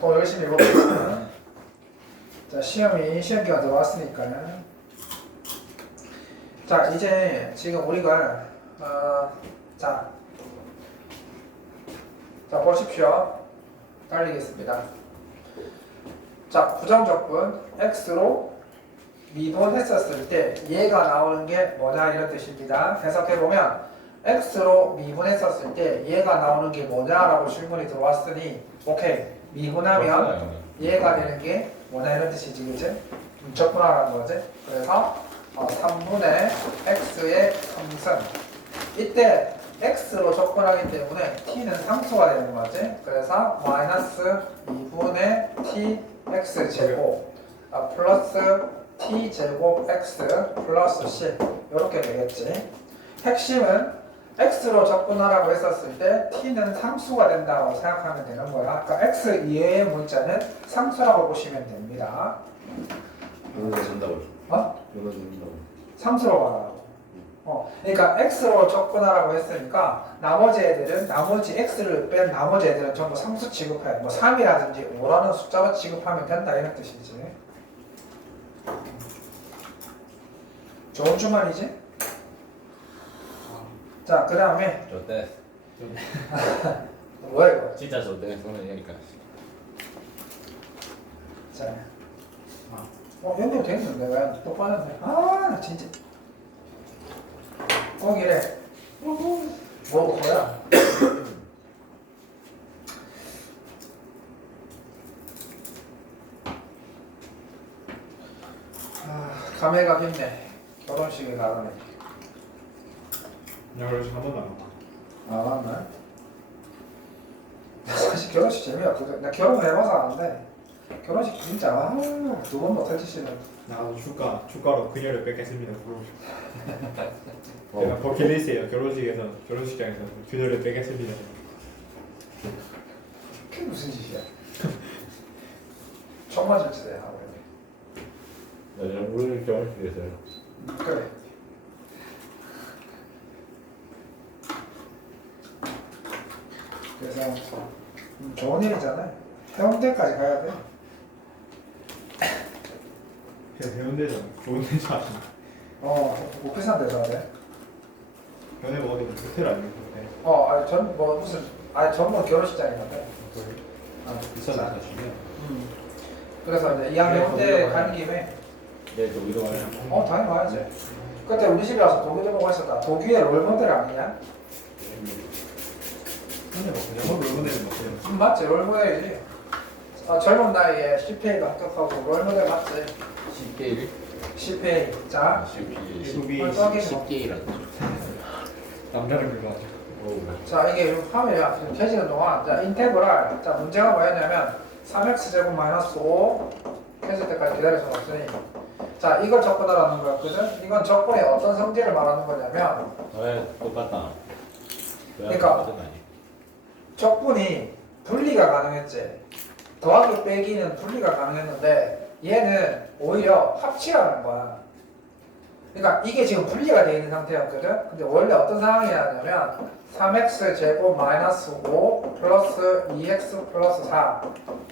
또 열심히 해봅시다. 자, 시험 기간 들어왔으니까요. 자, 이제 지금 우리가 자 보십시오. 달리겠습니다. 자, 부정적분 x로 미분했었을 때 얘가 나오는 게 뭐냐 이런 뜻입니다. 해석해보면 x로 미분했었을 때 얘가 나오는 게 뭐냐라고 질문이 들어왔으니 오케이, 미분하면 얘가 되는 게 뭐냐 이런 뜻이지, 그치? 적분하라는 거지. 그래서 3분의 x의 3승, 이때 x로 적분하기 때문에 t는 상수가 되는 거지. 그래서 마이너스 2분의 t x 제곱 플러스 t 제곱 x 플러스 c 이렇게 되겠지. 핵심은 x로 적분하라고 했었을 때 t는 상수가 된다고 생각하면 되는 거야. 그러니까 x 이외의 문자는 상수라고 보시면 됩니다. 요거 된다고. 요거 된다고. 상수로 가라고. 그러니까 x로 적분하라고 했으니까 나머지 x를 뺀 나머지 애들은 전부 상수 취급해. 뭐 3이라든지 5라는 숫자로 취급하면 된다 이런 뜻이지. 좋은 주말이지? 자, 그 다음에 좋대. 뭐야 이거? 진짜 좋대. 오늘 여기까지. 자, 연결 됐는데 왜 또 빠졌네? 나 진짜 이래. 뭐 뭐야? 감회가 깊네. 결혼식에 가라네. 야, 그래서 한 번도 안 갔다. 맞나? 사실 결혼식 재미없거든. 나 결혼을 해봐서 아는데 결혼식 진짜 두 번 못할 짓이네. 나도 주가로 그녀를 뺏겠습니다. 제가 버킷리스트예요. 결혼식장에서 그녀를 뺏겠습니다. 그게 무슨 짓이야? 총 맞을 짓이야. 우리 결혼식에서요. 그래. 그래서 좋은 일이잖아. 해운대까지 가야 돼. 그래서 해운대죠. 좋은 데죠 아시나? 못 비싼 데 가야 돼. 해운대 뭐 어디 호텔 아니에요? 전부 결혼식장인데. 비싼 데 사시면. 그래서 이제 2학년 해운대 가는 김에 네, 또 이동하냐? 당연히 가야지. 그때 우리 집에 와서 도규도 보고 했었다. 도규의 롤모델 아니냐? 근데 뭐 그냥 롤모델은 맞아요. 맞지, 롤모델이지. 젊은 나이에 CPA도 합격하고 롤모델 맞지. CPA? CPA. 자, 수비 헐떡이 뭐. 10개라는 거. 남자를 불러가지고. 자, 이게 화면이야. 지금 켜지는 동안 자, 인테그랄. 자, 문제가 뭐였냐면 3x제곱 마이너스 5 켜질 때까지 기다려서 없으니, 자, 이걸 적분하라는 거였거든. 이건 적분의 어떤 성질을 말하는 거냐면, 왜 똑같다? 그러니까 적분이 분리가 가능했지. 더하기 빼기는 분리가 가능했는데 얘는 오히려 합치라는 거야. 그러니까 이게 지금 분리가 되어 있는 상태였거든. 근데 원래 어떤 상황이냐면 3x 제곱 마이너스 5 플러스 2x 플러스 4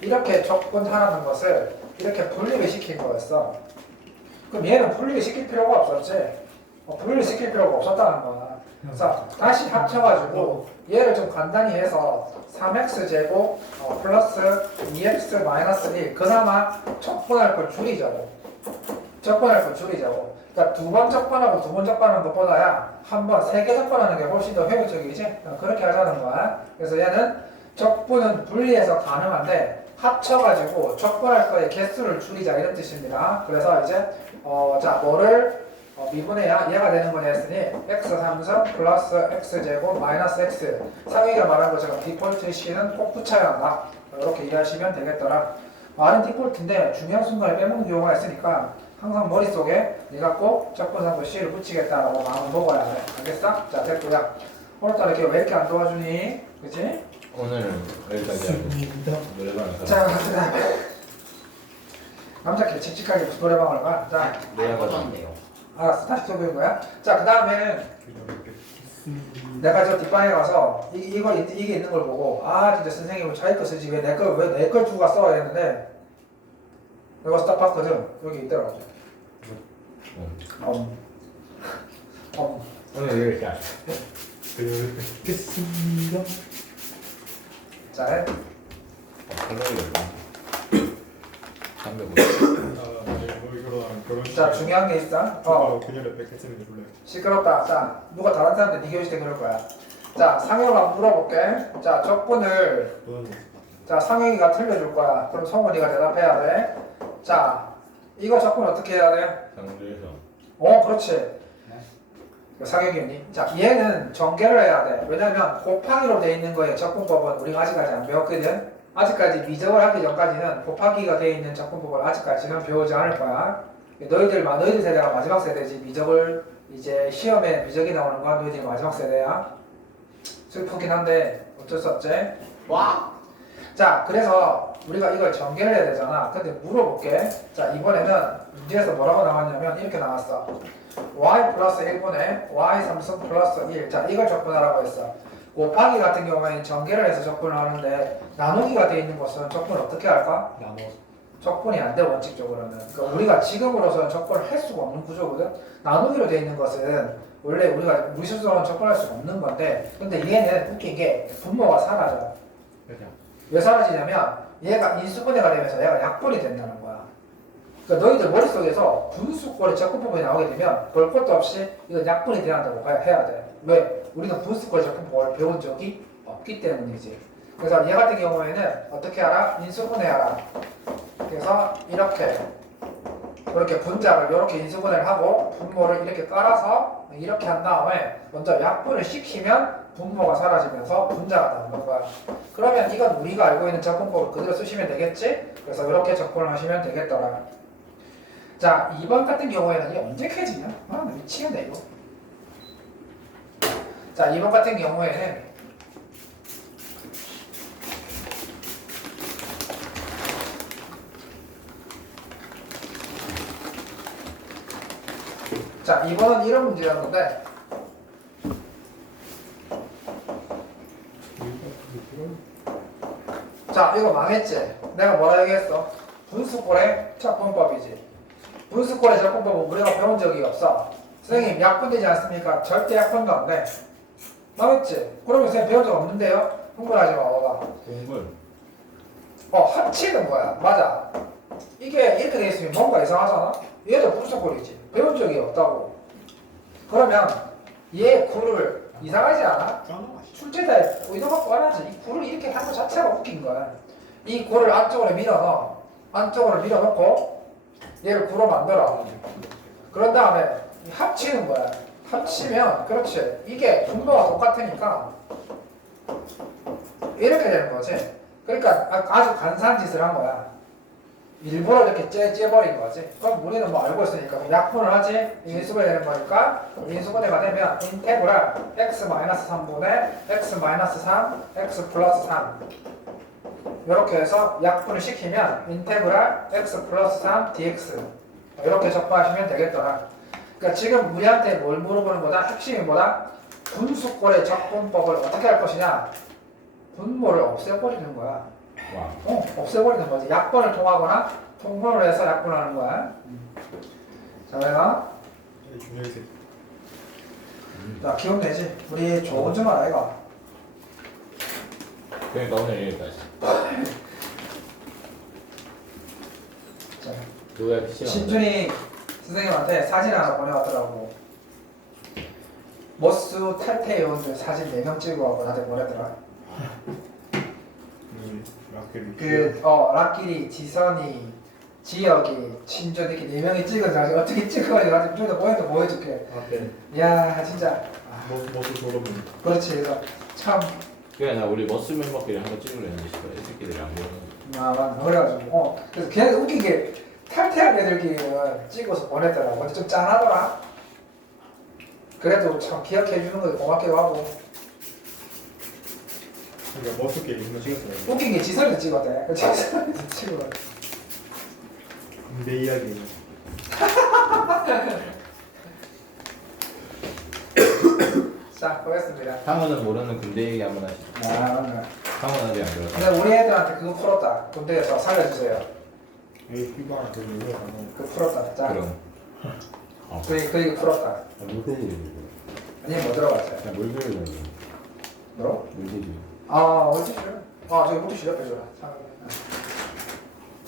이렇게 적분하라는 것을 이렇게 분리를 시킨 거였어. 그럼 얘는 분리를 시킬 필요가 없었지. 분리를 시킬 필요가 없었다는 거야. 그래서 다시 합쳐가지고 얘를 좀 간단히 해서 3x 제곱 플러스 2x 마이너스 1 그나마 적분할 걸 줄이자고. 그러니까 두 번 적분하고 두 번 적분하는 것보다야 한 번, 세 개 적분하는 게 훨씬 더 효율적이지? 그렇게 하자는 거야. 그래서 얘는 적분은 분리해서 가능한데 합쳐가지고 적분할 거의 개수를 줄이자 이런 뜻입니다. 그래서 이제 뭐를 미분해야 얘가 되는 거냐 했으니 x 3승 플러스 x 제곱 마이너스 x 상위가 말한 것처럼 디폴트 c는 꼭 붙여야 한다. 이렇게 이해하시면 되겠더라. 말은 디폴트인데 중요한 순간에 빼먹는 경우가 있으니까 항상 머릿속에 네가 꼭 적분상도 c를 붙이겠다라고 마음을 먹어야 해. 알겠어? 자, 됐고요. 오늘따라 왜 이렇게 안 도와주니? 그치? 오늘은 여기까지 노래방을 가서 자, 그 다음에 남자끼리 칙칙하게 노래방을 가. 자, 노래방 가서 알았어. 다시 써보는 거야. 자, 그 다음에 내가 저 뒷방에 가서 이게 있는 걸 보고 아 진짜 선생님은 자기 거 쓰지 왜 내 걸 주고 갔어 했는데 내가 딱 봤거든. 여기 있더라고. 오늘 왜 이렇게 안 해? 그렇겠습니다. 자, 설명이 350. 우리 결혼식. 자 중요한 게 있어. 그녀를 뵙겠습니다. 불러요. 시끄럽다. 자, 누가 다른 사람들 네 교실 때 그럴 거야. 자, 상혁아 물어볼게. 자, 적분을 자 상혁이가 틀려줄 거야. 그럼 성훈이가 대답해야 돼. 자, 이거 적분 어떻게 해야 돼? 상대에서 그렇지. 상혁이니. 자, 얘는 전개를 해야 돼. 왜냐면 곱하기로 돼 있는 거에 적분법은 우리가 아직까지 안 배웠거든. 아직까지 미적을 하기 전까지는 곱하기가 돼 있는 적분법을 아직까지는 배우지 않을 거야. 너희들 세대가 마지막 세대지. 미적을 이제 시험에 미적이 나오는 건 너희들이 마지막 세대야. 슬프긴 한데 어쩔 수 없지. 와. 자, 그래서 우리가 이걸 전개를 해야 되잖아. 근데 물어볼게. 자, 이번에는 문제에서 뭐라고 나왔냐면 이렇게 나왔어. y 플러스 1분의 y 3승 플러스 1. 자, 이걸 적분하라고 했어. 곱하기 같은 경우에는 전개를 해서 적분을 하는데 나누기가 돼 있는 것은 적분을 어떻게 할까? 적분이 안 돼, 원칙적으로는. 그러니까 우리가 지금으로서는 적분을 할 수가 없는 구조거든. 나누기로 돼 있는 것은 원래 우리가 무실수로는 적분할 수가 없는 건데, 근데 얘는 웃긴 게 분모가 사라져. 왜 사라지냐면 얘가 인수분해가 되면서 얘가 약분이 된다는 거야. 그러니까 너희들 머릿속에서 분수꼴의 적분법이 나오게 되면 볼 것도 없이 이건 약분이 돼야 한다고 해야 돼. 왜? 우리는 분수꼴의 적분법을 배운 적이 없기 때문이지. 그래서 얘 같은 경우에는 어떻게 하라? 인수분해하라. 그래서 이렇게 분자를 이렇게 인수분해를 하고 분모를 이렇게 깔아서 이렇게 한 다음에 먼저 약분을 시키면 분모가 사라지면서 분자가 나오는 거야. 그러면 이건 우리가 알고 있는 적분법을 그대로 쓰시면 되겠지? 그래서 이렇게 적분을 하시면 되겠더라. 자, 2번 같은 경우에는 이게 언제 캐지냐? 아, 나 미치겠네 이거. 자, 2번 같은 경우에는 자, 2번은 이런 문제였는데 자, 이거 망했지? 내가 뭐라 얘기했어? 분수꼴의 적분법이지. 분수꼴의 적분법은 우리가 배운 적이 없어. 선생님 약분되지 않습니까? 절대 약분도 안 돼. 망했지? 그러면 선생님 배운 적 없는데요? 흥분하지 마, 봐봐. 공분. 합치는 거야. 맞아. 이게 이렇게 돼 있으면 뭔가 이상하잖아? 얘도 분수꼴이지. 배운 적이 없다고. 그러면 얘 구를 이상하지 않아? 출제자의 의도가 뻔하지. 이 구를 이렇게 한 것 자체가 웃긴 거야. 이 구를 안쪽으로 밀어넣어. 안쪽으로 밀어넣고 얘를 구로 만들어. 그런 다음에 합치는 거야. 합치면 그렇지. 이게 분모가 똑같으니까 이렇게 되는 거지. 그러니까 아주 간사한 짓을 한 거야. 일부러 이렇게 째버린 거지. 그럼 우리는 뭐 알고 있으니까 약분을 하지. 인수분해 되는 거니까 인수분해가 되면 인테그랄 x-3분의 x-3 x 플러스 3 이렇게 해서 약분을 시키면 인테그랄 x 플러스 3 dx 이렇게 적분하시면 되겠더라. 그러니까 지금 우리한테 뭘 물어보는 거다? 핵심이 뭐다? 분수꼴의 적분법을 어떻게 할 것이냐? 분모를 없애버리는 거야. 없애버리는 거지. 약분을 통하거나 통분을 해서 약분하는 거야. 자, 내가 자, 기운 내지. 우리 좋은 점 알아, 이거. 그러니까 오늘 여기까지. 자, 누가 PC가 신준이 선생님한테 사진 하나 보내왔더라고. 머스 탈퇴 요원들 사진 4명 찍고 하고 나한테 보내더라. 락길이, 지선이, 지혁이, 신준 이렇게 4명이 찍은 사진 어떻게 찍어가지고 나한테 좀 더 보여줄게. 이야, 진짜. 머스 졸업은. 그렇지. 그래서 참. 그래 나 우리 머스 멤버끼리 한번 찍으려 했는데 씨발 이 새끼들이 안 보는. 맞아. 그래가지고 그래서 걔네 웃긴 게 탈퇴한 애들끼리 찍어서 보냈더라고. 근데 좀 짠하더라. 그래도 참 기억해 주는 거 고맙기도 하고. 그러니까 머스끼리 한번 찍었어요. 웃긴 게 지선이도 찍었대. 그 지선이도 찍어. 내 이야기. 자, 보겠습니다. 상어는 모르는 군대 얘기 한번 하시죠. 아, 맞네. 상어는 아직 안 들었어. 근데 우리 애들한테 그거 풀었다. 군대에서 살려주세요. 에이 피부랑 그 이거 안 그거 풀었다. 자, 그럼. 그 이거 풀었다. 물대지. 아니, 뭐 들어갔어요? 물대지. 뭐로? 물대지. 아, 어디 줘? 아, 저기 물티슈 옆에 줘라.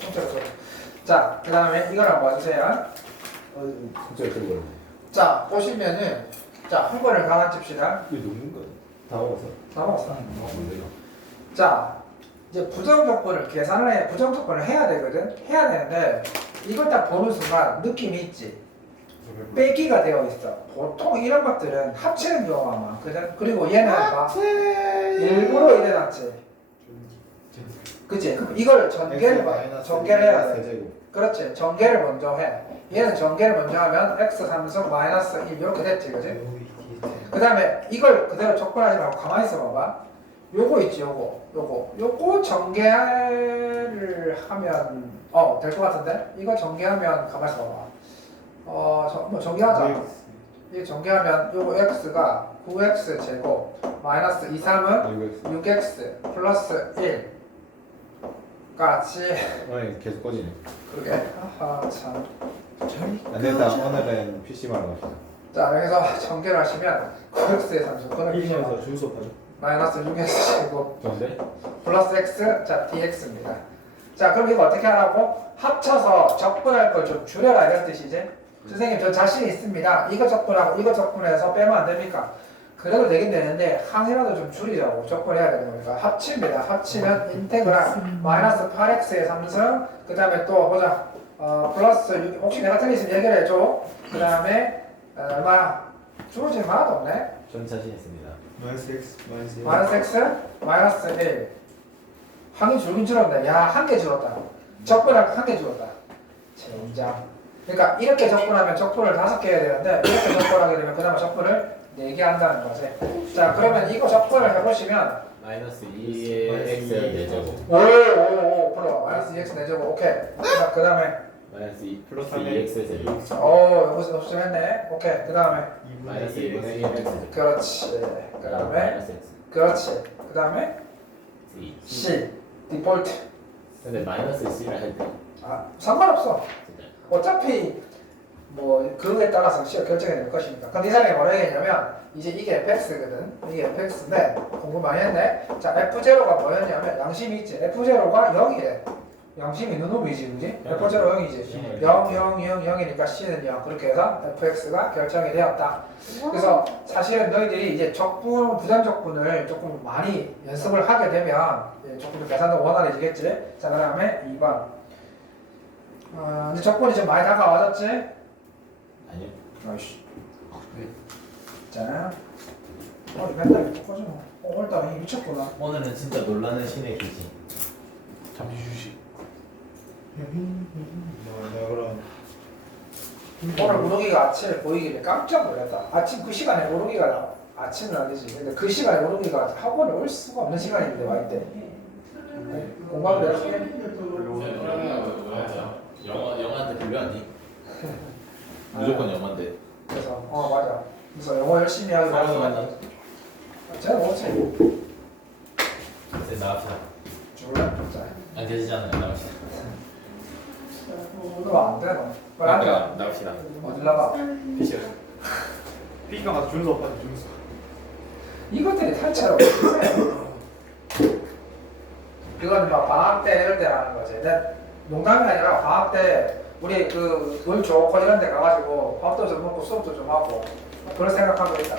통째로 줘. 자, 그 다음에 이거랑 뭐 해주세요? 진짜 그거. 자, 보시면은, 자, 한 번을 가만칩시다. 이거 녹는 거. 다 먹었어. 다 먹었어. 뭔데요? 자, 이제 부정조건을 계산을 해, 부정조건을 해야 되거든? 해야 되는데, 이걸 딱 보는 순간 느낌이 있지? 빼기가 되어 있어. 보통 이런 것들은 합치는 경우가 많거든? 그리고 얘는 막 일부러 이래놨지. 그치? 그럼 이걸 전개를 해야 돼. 세제곱. 그렇지. 전개를 먼저 해. 얘는 전개를 먼저 하면 x 3승 마이너스 1 이렇게 됐지, 그지? 그 다음에 이걸 그대로 적분하지 말고 가만히 있어 봐봐. 요거 있지, 요거 전개를 하면 될 것 같은데? 이거 전개하면 가만히 있어 봐봐. 뭐 전개하자. 이 전개하면 요거 x가 9x 제곱 마이너스 2, 3은 6x 플러스 1 같이 아니 계속 꺼지네. 그러게. 아하 참. 안 된다. 오늘은 PC방으로 갑시다. 자 여기서 전개를 하시면 9x의 상수권을 피시에서 줄 수업하죠. 마이너스 6x 제곱 좋은데? 플러스 x 자 dx입니다. 자 그럼 이거 어떻게 하라고? 합쳐서 적분할 걸 좀 줄여라 이런 뜻이지. 선생님 저 자신 있습니다. 이거 적분하고 이거 적분해서 빼면 안 됩니까? 그래도 되긴 되는데 항이라도 좀 줄이자고 적분해야 되는 거니까 합칩니다. 합치면 인테그랄 마이너스 8x의 3승 그 다음에 또 보자 플러스 6 혹시 내가 틀리시면 얘기를 해줘. 그 다음에 얼마 줄어질 만화도 없네. 전 자신 있습니다. 마이너스 x 마이너스 마이너스 x 마이너스 1 항이 줄긴 줄었네. 야 한 개 줄었다. 적분할 한 개 줄었다. 젠장. 그러니까 이렇게 적분하면 적분을 5개 해야 되는데 이렇게 적분하게 되면 그 다음에 적분을 4개 한다는 거지. 자 그러면 이거 적분을 해보시면 마이너스 2의 x의 4제곱. 오 풀어. 마이너스 2x 4제곱 오케이. 자 그 다음에 마이너스 2 플러스 2x의 제곱. 여기서 없으면네. 오케이 그 다음에 마이너스 1분의 1x의 제곱. 그렇지. 그 다음에 마이너스 x. 그렇지. 그 다음에 C. C 디폴트. 근데 마이너스 C를 할 때. 상관없어. 진짜. 어차피 뭐 그거에 따라서 시가 결정이 될 것이니까. 근데 이 사람이 뭐라 했냐면 이제 이게 fx거든. 이게 fx인데 공부 많이 했네. 자 f0가 뭐였냐면 양심이 있지. f0가 0이래. 양심이 있는 놈이지, 그지? f0 0이지. 0, 0, 0, 0이니까 c는 0. 그렇게 해서 fx가 결정이 되었다. 그래서 사실은 너희들이 이제 적분, 부정적분을 조금 많이 연습을 하게 되면 조금 더 계산도 원활해지겠지. 자, 그 다음에 2번. 이제 적분이 좀 많이 다가와졌지? 아니요. 아이씨. 자, 맨날 똑같지 뭐. 오늘따라 미쳤구나. 오늘은 진짜 놀라는 신의 귀신. 잠시 휴식. 내가 그럼 오늘 우르기가 아침에 보이길래 깜짝 놀랐다. 아침 그 시간에 우르기가 아침은 아니지. 근데 그 시간에 우르기가 학원에 올 수가 없는 시간인데 와 있대. 공부하고 열심히 해. 영어한테 불려왔니? 무조건 영어인데. 그래서 맞아. 그래서 영어 열심히 하기로 사랑이 해서 많이. 제가 뭐지? 이제 나갑시다. 졸라 자. 안 되시잖아요. 나갑시다. 너안 돼, 너. 빨리 앉아. 나갑시다. 어딜 나가? 피시오. 피시방 가서 줄 수업하죠. 줄 수업. 이것들이 탈체로 이건 막 방학 때 이럴 때 하는 거지. 근데 농담이 아니라 방학 때 우리 물 좋고 이런 데 가가지고 밥도 좀 먹고 수업도 좀 하고 그런 생각하고 있다.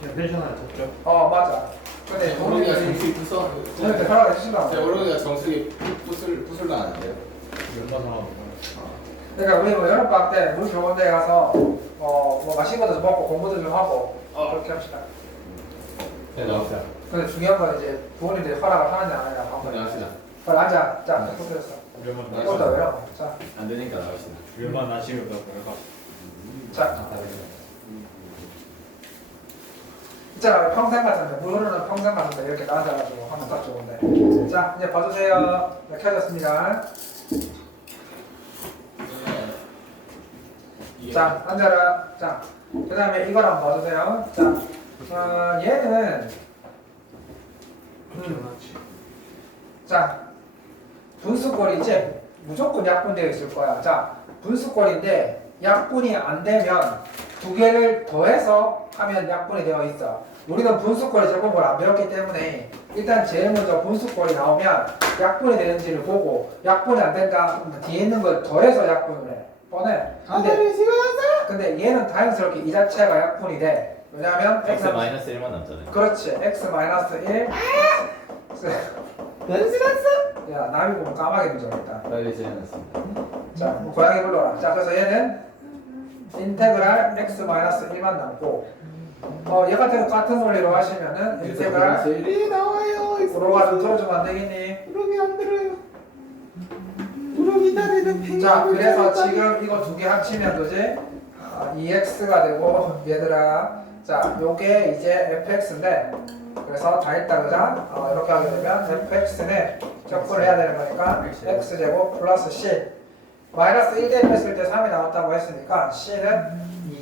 그냥 펜션 하나 쳤죠. 맞아. 근데 오르기가 우리 정수기 부서. 저한테 허락해 주신다. 오르기가 정수기 부술도 안 한대요. 얼마나 그러니까 우리 뭐 여름방학 때 물 좋은 데 가서 뭐 맛있는 것도 좀 먹고 공부도 좀 하고 그렇게 합시다. 네, 나갑시다. 근데 중요한 건 이제 부모님들이 허락을 하느냐 안 하느냐 한번. 나갑시다. 빨리 앉아. 자, 공부했어. 우리만 또 왜요? 자, 안 되니까 나갑시다. 우리만 아쉬우다 내가. 자. 있잖아 평생 같은데 물 흐르는 평생 같은데 이렇게 앉아가지고 하면 딱 좋은데. 자 이제 봐주세요. 네, 켜졌습니다. 자 앉아라. 자 그 다음에 이걸 한번 봐주세요. 자 얘는 자 분수꼴이지 무조건 약분되어 있을 거야. 자 분수꼴인데 약분이 안 되면 두 개를 더해서 하면 약분이 되어 있어. 우리는 분수꼴이 저번 걸 안 배웠기 때문에 일단 제일 먼저 분수꼴이 나오면 약분이 되는지를 보고 약분이 안 된다 그럼 뒤에 있는 걸 더해서 약분을 해. 뻔해. 근데 얘는 다행스럽게 이 자체가 약분이 돼. 왜냐하면 x 마이너스 1만 남잖아요. 그렇지. x 마이너스 1 야 남이 보면 까마귀 되잖아. 빨리 제안했습니다. 자 고양이 불러라. 자 그래서 얘는 인테그랄 x 마이너스 1만 남고 얘가 같은 논리로 하시면은 인테그랄 1이 나와요. 우로가 좀 들어주면 안 되겠니? 우럭이 안 들어요. 우럭이 다리는 팽이. 자 그래서 지금 이거 두 개 합치면 도지 2x가 되고 얘들아 자 요게 이제 fx인데 그래서 다 했다 그자 이렇게 하게 되면 fx는 적분을 해야 되는 거니까 x제곱 플러스 c 마이너스 1 대입했을 때 3이 나왔다고 했으니까 c는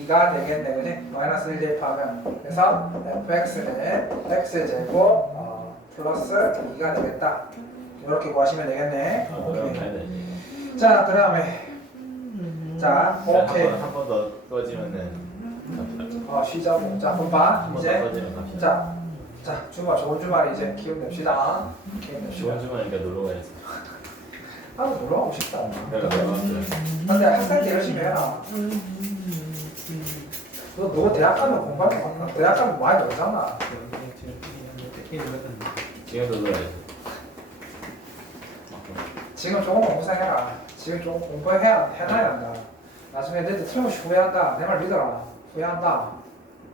2가 되겠네 그지? 마이너스 1 대입하면 그래서 fx는 x제곱 플러스 2가 되겠다 이렇게 구하시면 되겠네. 오케이. 자 그 다음에 자 오케이 한번 더 꺼지면은 쉬자고. 자 그럼 봐 한번 더 이제 꺼지면 갑시다. 자 주말 좋은 주말에 이제 기운 냅시다. 기운 냅시다. 좋은 주말이니까 놀러 가야지. 나도 놀러 가고 싶다. 내가 놀러왔어요. 근데 학생 때 열심히 해라. 너 대학 가면 공부하는 거 같나? 대학 가면 많이 놀잖아. 지금도 놀아야지. 지금 조금만 고생해라. 지금 조금 공부해야 해놔야 한다. 나중에 너희들 틀림없이 후회한다. 내 말 믿어라. 후회한다.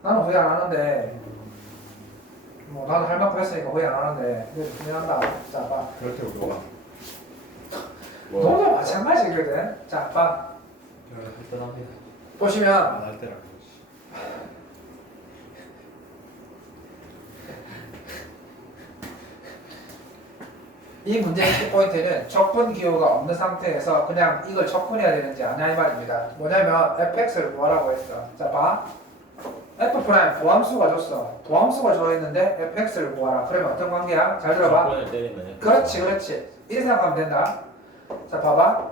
나는 후회 안 하는데 뭐 나는 할 만큼 했으니까 후회 안 하는데 너희들 후회한다. 자 봐. 그럴 때 우리가 너도 마찬가지거든. 자 봐. 보시면 안할 때라 그러지. 이 문제의 키포인트는 적분 기호가 없는 상태에서 그냥 이걸 적분해야 되는지 아냐 이 말입니다. 뭐냐면 fx를 구하라고 했어. 자 봐. f 프라임 도함수가 줬어. 도함수가 줘있는데 fx를 구하라. 그러면 어떤 관계야? 잘 들어봐. 적분을 때리면 그렇지. 이렇게 생각하면 된다. 자 봐봐.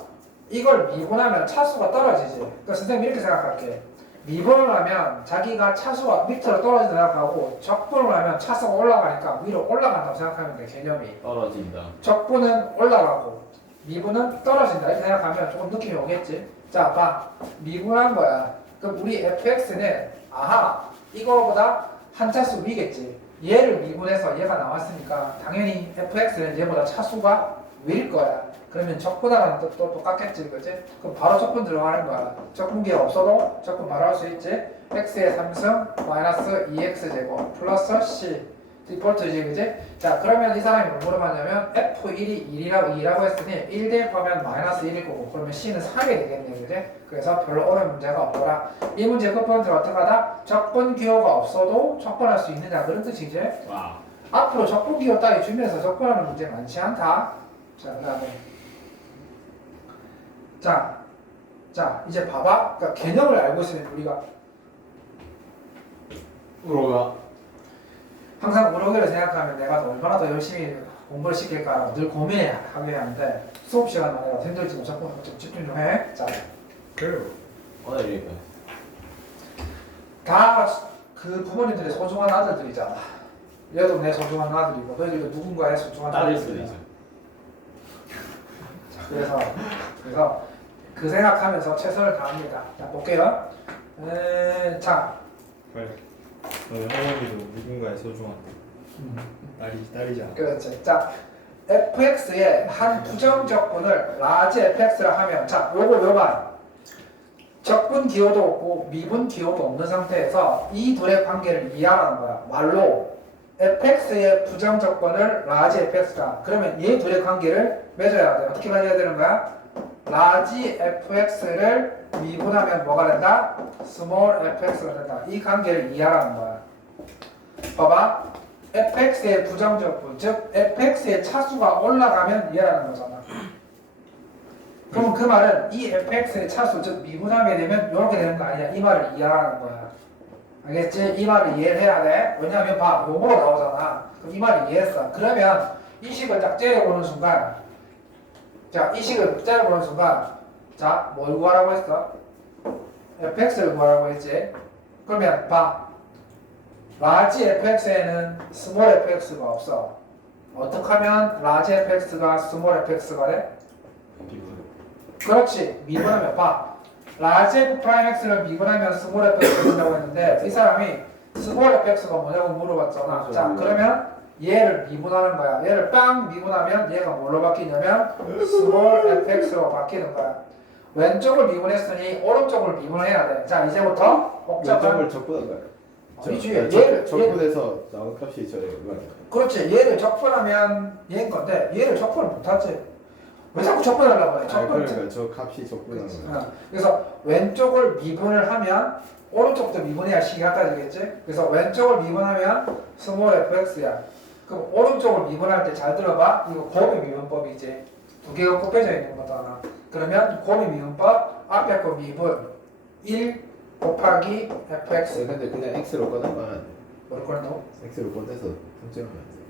이걸 미분하면 차수가 떨어지지. 그러니까 선생님 이렇게 생각할게. 미분을 하면 자기가 차수가 밑으로 떨어진다 생각하고 적분을 하면 차수가 올라가니까 위로 올라간다고 생각하면 돼. 개념이. 떨어진다. 적분은 올라가고 미분은 떨어진다 이렇게 생각하면 조금 느낌이 오겠지. 자 봐. 미분한 거야. 그럼 우리 fx는 아하 이거보다 한 차수 위겠지. 얘를 미분해서 얘가 나왔으니까 당연히 fx는 얘보다 차수가 위일 거야. 그러면 적분하라는 뜻도 똑같겠지, 그지? 그럼 바로 적분 들어가는 거야. 적분기가 없어도 적분 바로 할 수 있지. x의 3승 마이너스 2x제곱 플러스 c 디폴트지, 그지? 자, 그러면 이 사람이 뭘 물어봤냐면 f1이 2라고 했으니 1 대입하면 마이너스 1일 거고 그러면 c는 3이 되겠네, 그지? 그래서 별로 어려운 문제가 없더라. 이 문제 끝번째로 어떻게 하다? 적분 기호가 없어도 적분할 수 있느냐 그런 뜻이지. 와. 앞으로 적분 기호 따위 주면서 적분하는 문제 많지 않다. 자, 그 다음에 자, 이제 봐봐. 그러니까 개념을 알고 있으면 우리가 우로가 항상 우로기를 생각하면 내가 얼마나 더 열심히 공부를 시킬까라고 늘 고민하게 하는데 수업 시간 내가 힘들지 뭐 자꾸 좀 집중 좀 해. 자, 그래요. 오늘 이렇게 다 그 부모님들의 소중한 아들들이잖아. 얘도 내 소중한 아들이고 너희들도 누군가의 소중한 따를 수도 아들이잖아. 있어. 그래서 그 생각하면서 최선을 다합니다. 자, 볼게요. 자, 빨리. 너희 어머니도 누군가의 소중한 딸이지 않아? 그렇지. 자, fx의 한 부정적분을 라지 fx라 하면 자, 요만 적분 기호도 없고 미분 기호도 없는 상태에서 이 둘의 관계를 이해하라는 거야. 말로 fx의 부정적분을 라지 fx다. 그러면 얘 둘의 관계를 맺어야 돼. 어떻게 맺어야 되는 거야? 라지 fx를 미분하면 뭐가 된다? 스몰 fx가 된다. 이 관계를 이해하라는 거야. 봐봐. fx의 부정적분, 즉 fx의 차수가 올라가면 이해라는 거잖아. 그러면 그 말은 이 fx의 차수, 즉 미분하게 되면 이렇게 되는 거 아니야. 이 말을 이해하라는 거야. 알겠지? 이 말을 이해를 해야 돼. 왜냐하면 봐, 용어로 나오잖아. 그럼 이 말을 이해했어. 그러면 이 식을 딱 째려보는 순간, 자, 이 식을 째려보는 순간, 자, 뭘 구하라고 했어? fx를 구하라고 했지? 그러면 봐, 라지 fx에는 스몰 fx가 없어. 어떻게 하면 라지 fx가 스몰 fx가 돼? 그렇지. 미분하면 봐. 라지 f 프라임 x를 미분하면 스몰 fx가 된다고 했는데 이 사람이 스몰 fx가 뭐냐고 물어봤잖아. 자, 그러면 얘를 미분하는 거야. 얘를 빵 미분하면 얘가 뭘로 바뀌냐면 스몰 fx로 바뀌는 거야. 왼쪽을 미분했으니 오른쪽을 미분해야 돼. 자, 이제부터 복잡한 왼쪽을 적분한 거예요. 아니지. 얘를 적분해서 나온 값이 저희 얼마예요? 그렇지. 얘를 적분하면 얘인 건데 얘를 적분을 못하지. 왜 자꾸 적분하려고 해? 적분. 그러니까 저 값이 적분한 거예요. 그래서 왼쪽을 미분을 하면 오른쪽도 미분해야 식이 같아지겠지? 그래서 왼쪽을 미분하면 스몰 fx야. 그럼 오른쪽을 미분할 때 잘 들어봐. 이거 곱의 미분법이지. 두 개가 곱해져 있는 거잖아. 그러면 곱의 미분법 앞에 거 미분 1 곱하기 fx. 근데 그냥 x로 꺼내면 안 돼. 뭘 꺼낸다고? x로 꺼내서 통째로 하면 안 돼.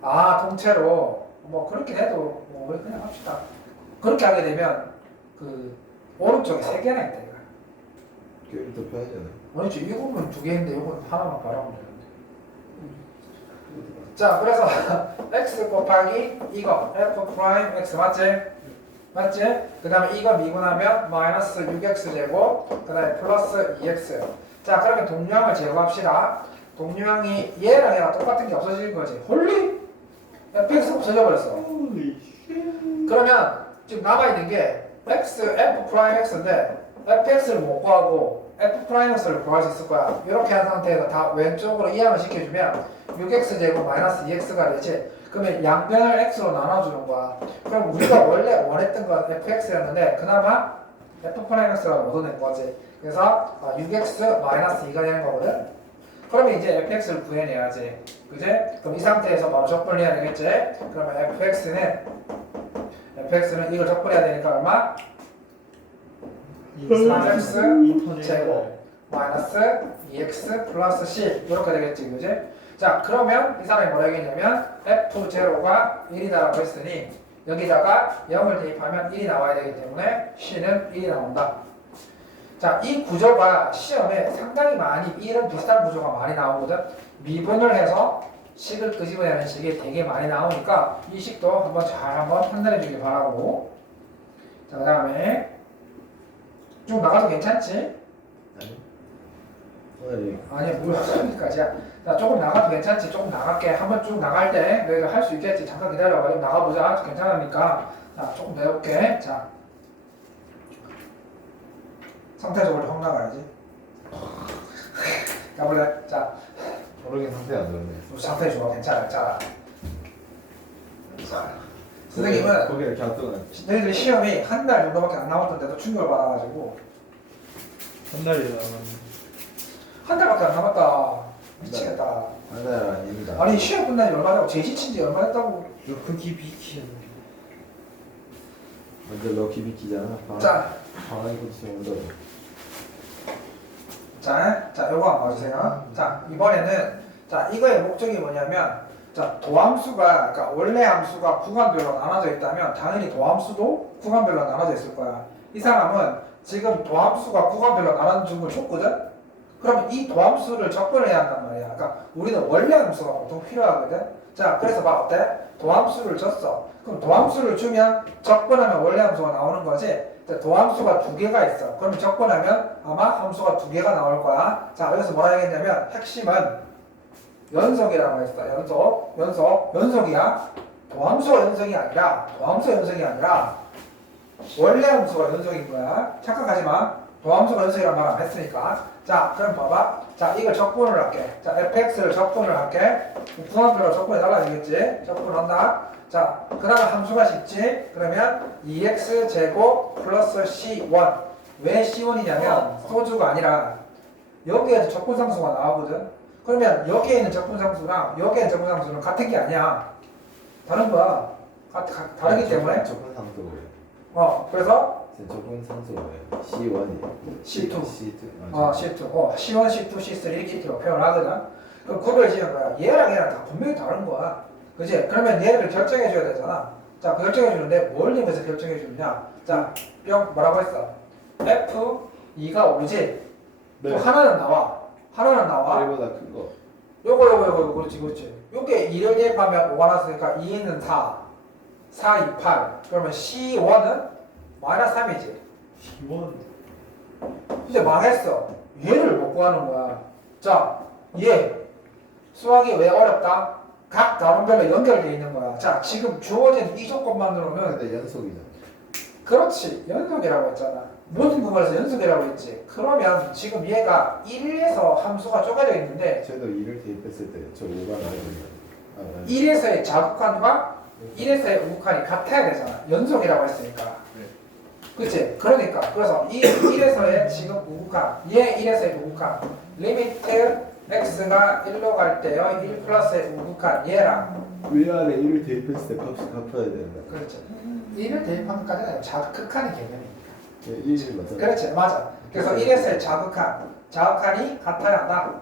아, 통째로 뭐 그렇긴 해도 뭐 우리 그냥 합시다. 그렇게 하게 되면 그 오른쪽에 세 개나 있다 이거. 그게 더 편하잖아요. 아니지, 이 부분 두 개인데 이건 하나만 바라보면 되는데. 자, 그래서 x 곱하기 이거 f 프라임 x 맞지? 맞지? 그 다음에 이거 미분하면 마이너스 6x 제곱 그 다음에 플러스 2x. 자, 그러면 동류항을 제거합시다. 동류항이 얘랑 얘랑 똑같은 게 없어질 거지. 홀리? fx 없어져 버렸어. 그러면 지금 남아있는 게 f 프라임 x인데 fx를 못 구하고 f 프라임 x를 구할 수 있을 거야. 이렇게 한 상태에서 다 왼쪽으로 이항을 시켜주면 6x 제곱 마이너스 2x가 되지. 그러면 양변을 x로 나눠주는 거야. 그럼 우리가 원래 원했던 건 fx였는데 그나마 f 프라임 x가 얻어낸 거지. 그래서 6x 마이너스 2가 되는 거거든. 그러면 이제 fx를 구해내야지. 그제? 그럼 이 상태에서 바로 적분해야 되겠지? 그러면 fx는 이걸 적분해야 되니까 얼마? 3x 제곱 마이너스 2x 플러스 c 이렇게 되겠지, 그지? 자, 그러면 이 사람이 뭐라 했냐면 f0가 1이다라고 했으니 여기다가 0을 대입하면 1이 나와야 되기 때문에 c는 1이 나온다. 자, 이 구조가 시험에 상당히 많이 이런 비슷한 구조가 많이 나오거든. 미분을 해서 식을 끄집어내는 식이 되게 많이 나오니까 이 식도 한번 잘 한번 판단해 주길 바라고. 자, 그 다음에 좀 나가도 괜찮지? 아니. 오늘 아니, 뭘 소리까지야. 자, 조금 나가도 괜찮지? 조금 나갈게. 한번 쭉 나갈 때 내가 할 수 있겠지? 잠깐 기다려봐. 나가보자. 괜찮으니까. 자, 조금 내볼게. 자, 상태적으로 확 나가야지. 가볼래? 자, 모르긴 상태 안 좋네. 우리 상태 좋아. 괜찮아. 자, 선생님은 거기 이렇게 안 뜨나? 너희들 시험이 한 달 정도밖에 안 남았던데도 충격을 받아가지고 한 달이 남았는데. 한 달밖에 안 남았다. 미치겠다. 한달 아닙니다. 아니, 시험 끝난 지 얼마 됐고 제시친 지 얼마 됐다고. 럭키 비키. 먼저 럭키 비키잖아. 자, 방황 코치는 먼저. 자, 요거 한번 봐주세요. 자, 이번에는 자, 이거의 목적이 뭐냐면 자, 도함수가 그러니까 원래 함수가 구간별로 나눠져 있다면 당연히 도함수도 구간별로 나눠져 있을 거야. 이 사람은 지금 도함수가 구간별로 나눠진 걸 줬거든. 그럼 이 도함수를 적분해야 한단 말이야. 그러니까 우리는 원래 함수가 보통 필요하거든. 자, 그래서 봐, 어때? 도함수를 줬어. 그럼 도함수를 주면 적분하면 원래 함수가 나오는 거지. 도함수가 두 개가 있어. 그럼 적분하면 아마 함수가 두 개가 나올 거야. 자, 여기서 뭐라 하겠냐면 핵심은 연속이라고 했어. 연속이야. 도함수가 연속이 아니라 원래 함수가 연속인 거야. 착각하지 마. 도함수가 연속이란 말 안 했으니까. 자, 그럼 봐봐. 자, 이걸 적분을 할게. 자, fx를 적분을 할게. 구간별로 적분해 달라지겠지? 적분한다. 자, 그 다음에 함수가 쉽지? 그러면 2x 제곱 플러스 c1. 왜 c1이냐면 소주가 아니라 여기에서 적분상수가 나오거든. 그러면 여기에 있는 적분상수랑 여기에 있는 적분상수는 같은 게 아니야. 다른 거야. 다르기 때문에. 적분 상수. 그래서 저분 산소 뭐예요? C1이에요. C2. C2. C2. C1, C2, C3 이렇게 표현하거든. 그럼 구별 지은 거야. 얘랑 얘랑 다 분명히 다른 거야. 그지? 그러면 얘를 결정해 줘야 되잖아. 자, 결정해 주는데 뭘 이면서 결정해 주느냐? 자, 뿅 뭐라고 했어? F2가 오르지? 또 하나는 나와. 하나는 나와. 1보다 큰 거. 요거 그렇지. 요게 2를 대입하면 5가 나왔으니까 2는 4, 4, 2, 8. 그러면 C1은 마이너스 3이지. 시원. 이제 망했어. 얘를 못 구하는 거야. 자, 얘 수학이 왜 어렵다? 각 단원별로 연결되어 있는 거야. 자, 지금 주어진 이 조건만으로는 근데 연속이잖아. 그렇지. 연속이라고 했잖아. 모든 부분에서 연속이라고 했지. 그러면 지금 얘가 1에서 함수가 쪼개져 있는데 저도 2를 대입했을 때 저 5가 나오거든요. 1에서의 자극한과 1에서의 우극한이 같아야 되잖아. 연속이라고 했으니까. 그치? 그러니까 그래서 이 1에서의 지금 우극한 얘 1에서의 우극한 리미트 x가 1로 갈 때요 1 플러스의 우극한 얘랑 위아래 1을 대입했을 때 값이 갚아야 된다. 그렇죠. 1을 대입하는 까지는 아니고 자극한의 개념이니까. 네, 1이 맞아. 그렇지 맞아. 그래서 1에서의 자극한이 같아야 한다.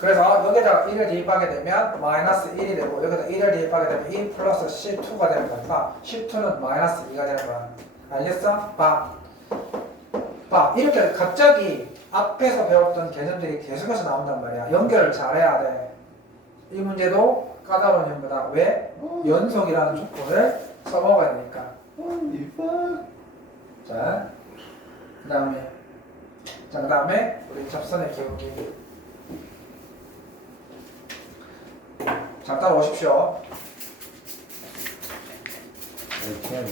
그래서 여기다가 1을 대입하게 되면 마이너스 1이 되고 여기다 1을 대입하게 되면 1 플러스 C2가 되는 거니까 C2는 마이너스 2가 되는 거야. 알겠어? 봐. 이렇게 갑자기 앞에서 배웠던 개념들이 계속해서 나온단 말이야. 연결을 잘해야 돼. 이 문제도 까다로운 연구다. 왜? 연속이라는 조건을 써먹어야 되니까. 자, 그 다음에 우리 접선의 기울기. 자, 따라오십시오. 그냥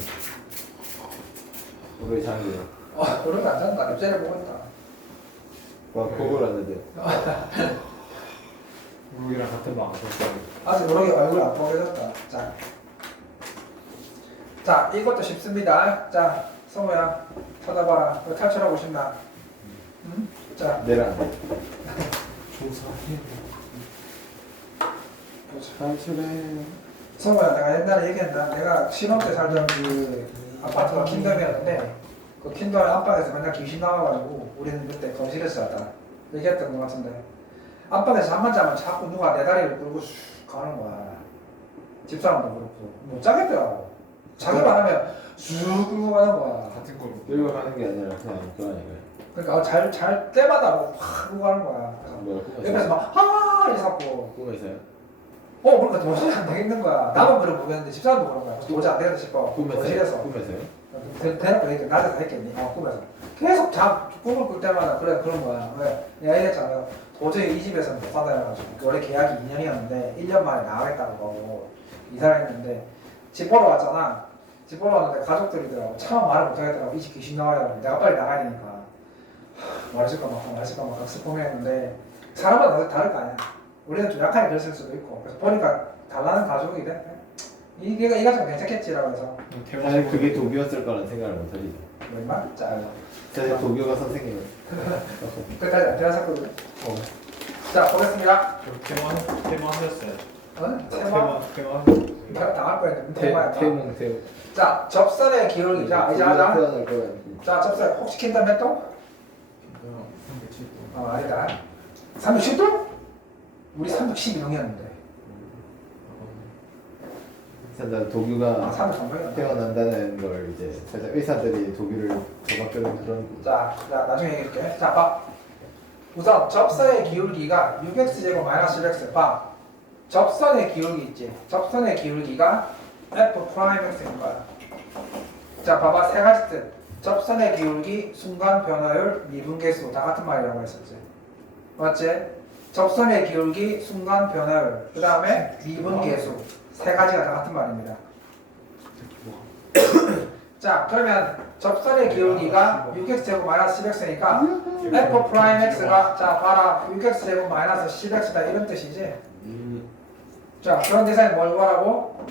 우리 장기요. 그런 거안 된다. 옆자리를 보고 있다. 와 그걸 하는데. 우리랑 같은 방 썼어요. 아직 모르게 얼굴 안 보여졌다. 자, 이것도 쉽습니다. 자, 성우야, 쳐다봐라. 너 탈출하고 싶나? 응? 자, 내랑 조사해. 탈출해. 성우야, 내가 옛날에 얘기했나? 내가 신혼 때 살던 그 아파트가 킨덤이었는데 그 킨덤 안방에서 맨날 귀신 나와가지고 우리는 그때 거실에서 살다 얘기했던 것 같은데 안방에서 잠만 자면 자꾸 누가 내 다리를 끌고 슉 가는 거야. 집사람도 그렇고 못 자겠더라고. 자기만 하면 쑥 끌고 가는 거야. 같은 거로. 끌고 가는 게 아니라 그냥 그거니까. 그러니까 잘 때마다 뭐팍 끌고 가는 거야. 뭐야 옆에서 막 하아 이래갖고 꿈에서요? 그러니까 도저히 안 되겠는 거야. 나만 그래 보겠는데 집사람도 그런 거야. 도저히 안 되겠다 싶어. 거실에서. 꿈에서요? 대놓고 얘기 낮에서 했겠니? 꿈에서. 계속 꿈을 꿀 때마다 그런 거야. 왜? 내가 이랬잖아. 도저히 이 집에서는 못 산다 해가지고. 원래 계약이 2년이었는데 1년 만에 나가겠다고 하고 이사를 했는데 집 보러 왔잖아. 집 보러 왔는데 가족들이더라고. 차마 말을 못하겠더라고. 이 집 귀신 나와야 돼. 내가 빨리 나가야 되니까. 말해줄까 말까 각서 고민했는데 사람마다 다를 거 아니야. 우리는 좀 약하게 들었을 수도 있고. 그래서 보니까 달라는 가족이 돼. 이 가족 괜찮겠지라고 해서. 사실 그게 독이었을 거라는 생각을 못하지. 웬만? 자, 사실 독요가 선생님은 끝까지 안 들어갔거든. 자, 보겠습니다. 테마 하셨어요. 테마? 테마 하셨어요. 내가 당할 뻔했는데 테마야. 태몽 자, 접선의 기울기. 자, 이제 하자. 표현할 거야. 자, 접선. 혹시 킨다 몇 도? 307도. 아니다. 310도? 우리 312동이었는데. 일단 독유가 300동이었는데. 태어난다는 걸 이제 살짝 의사들이 독유를 도박하는 그런. 자, 나중에 얘기할게. 자, 봐. 우선 접선의 기울기가 6x제곱 마이너스 1x. 봐. 접선의 기울기 있지. 접선의 기울기가 f'(x인 거야. 자, 봐봐. 세 가지 뜻. 접선의 기울기, 순간 변화율, 미분계수 다 같은 말이라고 했었지. 맞지? 접선의 기울기, 순간 변화율, 그 다음에 미분계수 세 가지가 다 같은 말입니다. 자, 그러면 접선의 기울기가 6x제곱 마이너스 10x니까 f'x가 자 봐라 6x제곱 마이너스 10x다 이런 뜻이지. 자, 그런 대상에 뭘 구하라고?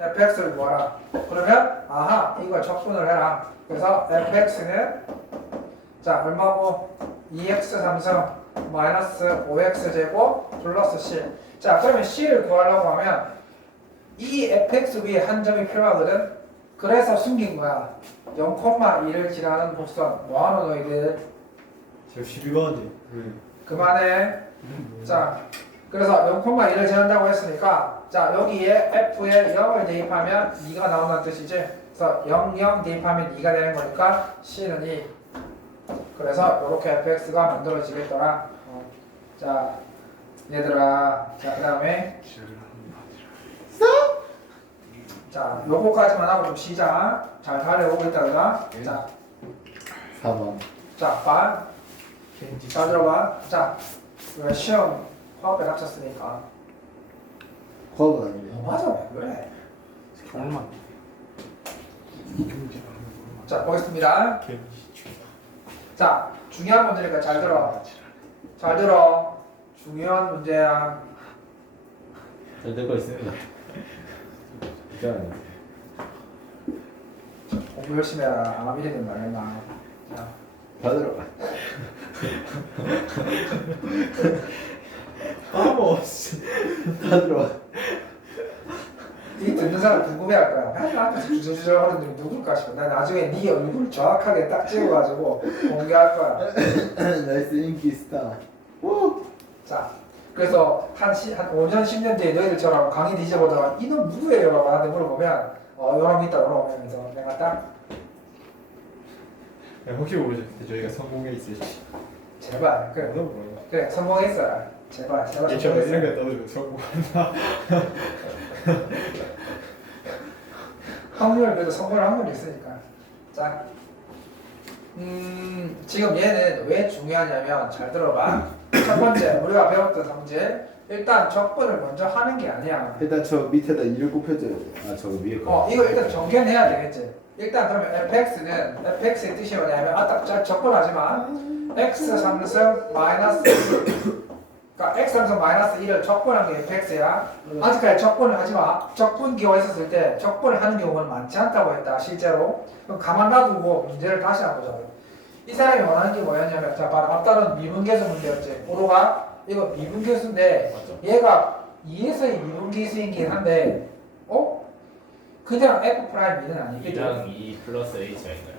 fx를 구하라. 그러면 아하 이걸 적분을 해라. 그래서 fx는 자 얼마고 2x 3승 마이너스 5x 제곱 플러스 c. 자, 그러면 c를 구하려고 하면 이 fx 위에 한 점이 필요하거든. 그래서 숨긴 거야. 0,1을 지나는 곡선 뭐하노 너희들? 저 12번인데. 그만해. 자, 그래서 0,1을 지난다고 했으니까 자 여기에 f에 0을 대입하면 2가 나온다는 뜻이지. 그래서 0, 0 대입하면 2가 되는 거니까 c는 2. 그래서 이렇게 fx가 만들어지겠더라. 자 얘들아, 자 그 다음에 자 요거까지만 하고 좀 시작. 잘 달려오고 있다 그다. 자, 4번. 자 봐. 잘 들어봐. 자 우리가 시험 화업에 닥쳤으니까. 코업은 아니에요. 맞아 왜 그래? 얼마? 자 보겠습니다. 자 중요한 문제니까 잘 들어. 잘 들어. 중요한 문제야. 잘 듣고 있습니다. 이상하네. 공부 열심히 해라. 아무 이래는 말했나. 자, 다 들어가. 다 들어가. 이 듣는 사람 궁금해할 거야. 맨날 앞에서 주저주저 하는 놈이 누굴까 싶어. 나 나중에 네 얼굴 정확하게 딱 찍어가지고 공개할 거야. 나이스 인기 스타. 오. 자, 그래서 한 5년, 10년 뒤에 너희들처럼 강의 뒤져보다가 이놈 누구예요? 라고 나한테 물어보면 요놈 있다, 요놈 하면서 내가 딱 혹시 모르죠. 저희가 성공해 있을지. 제발 그래, 너무 몰라. 그래 성공했어라. 제발 예전에 성공했어. 이런 거 넣어주면 성공한다. 확률 그래도 성공할 확률이 있으니까. 자, 지금 얘는 왜 중요하냐면 잘 들어봐. 첫 번째 우리가 배웠던 성질. 일단 적분을 먼저 하는 게 아니야. 일단 저 밑에다 2를 곱해줘야 돼. 아 저거 위에 거. 이거 일단 정견해야 되겠지. 일단 그러면 fx는 fx의 뜻이 뭐냐면 딱 적분하지 마. x 상승 마이너스 1. 그러니까 x 상승 마이너스 1을 적분한 게 fx야. 아직까지 적분을 하지 마. 적분 기호가 있었을 때 적분을 하는 경우는 많지 않다고 했다 실제로. 그럼 가만 놔두고 문제를 다시 한번 보자고. 이 사람이 원하는 게 뭐였냐면 자 바로 앞다른 미분계수 문제였지. 보로가 이거 미분계수인데 얘가 2에서의 미분계수이긴 한데 그냥 f'2는 아니겠지. 2랑 2 플러스 h 아닌가요?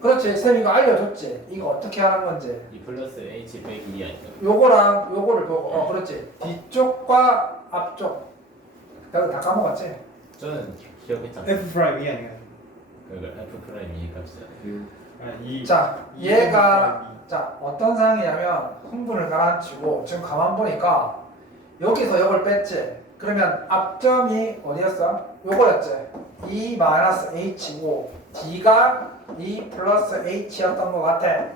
그렇지. 쌤 이거 알려줬지. 이거 어떻게 하는 건지. 2 플러스 h 빼기 2 아닌가요? 요거랑 요거를 보고 그렇지. 뒤쪽과 앞쪽. 내가 다 까먹었지. 저는 기억했잖아요. F 프라임이 아니야. 그걸 f 프라임 2 값이잖아요. 자 얘가 자 어떤 상황이냐면 흥분을 가라앉히고 지금 가만 보니까 여기서 요걸 뺐지. 그러면 앞점이 어디였어? 요거였지. 2 마이너스 h고 d가 2 플러스 h였던 것 같아.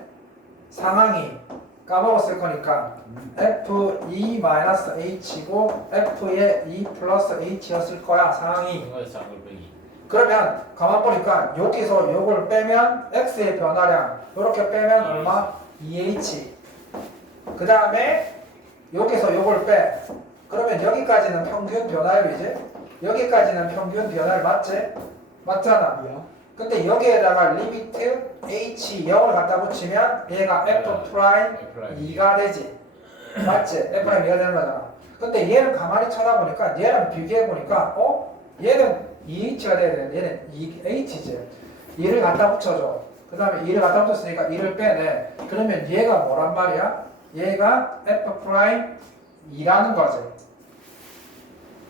상황이 까먹었을 거니까 f2 마이너스 h고 f의 2 플러스 h였을 거야 상황이. 이거에서 작은 빼기. 그러면 가만 보니까 여기서 요걸 빼면 x의 변화량 이렇게 빼면 얼마? 2h. 그 다음에 여기서 요걸 빼. 그러면 여기까지는 평균 변화율이지. 여기까지는 평균 변화율 맞지? 맞잖아. 근데 여기에다가 리미트 h 0을 갖다 붙이면 얘가 f 프라임 2가 되지. 맞지? f 프라임 2가 되는 거잖아. 근데 얘를 가만히 쳐다보니까 얘랑 비교해 보니까 얘는 2h가 돼야 되는데 얘는 2h지. 2를 갖다 붙여줘. 그 다음에 2를 갖다 붙였으니까 2를 빼내. 그러면 얘가 뭐란 말이야? 얘가 f 프라임 2라는 거지.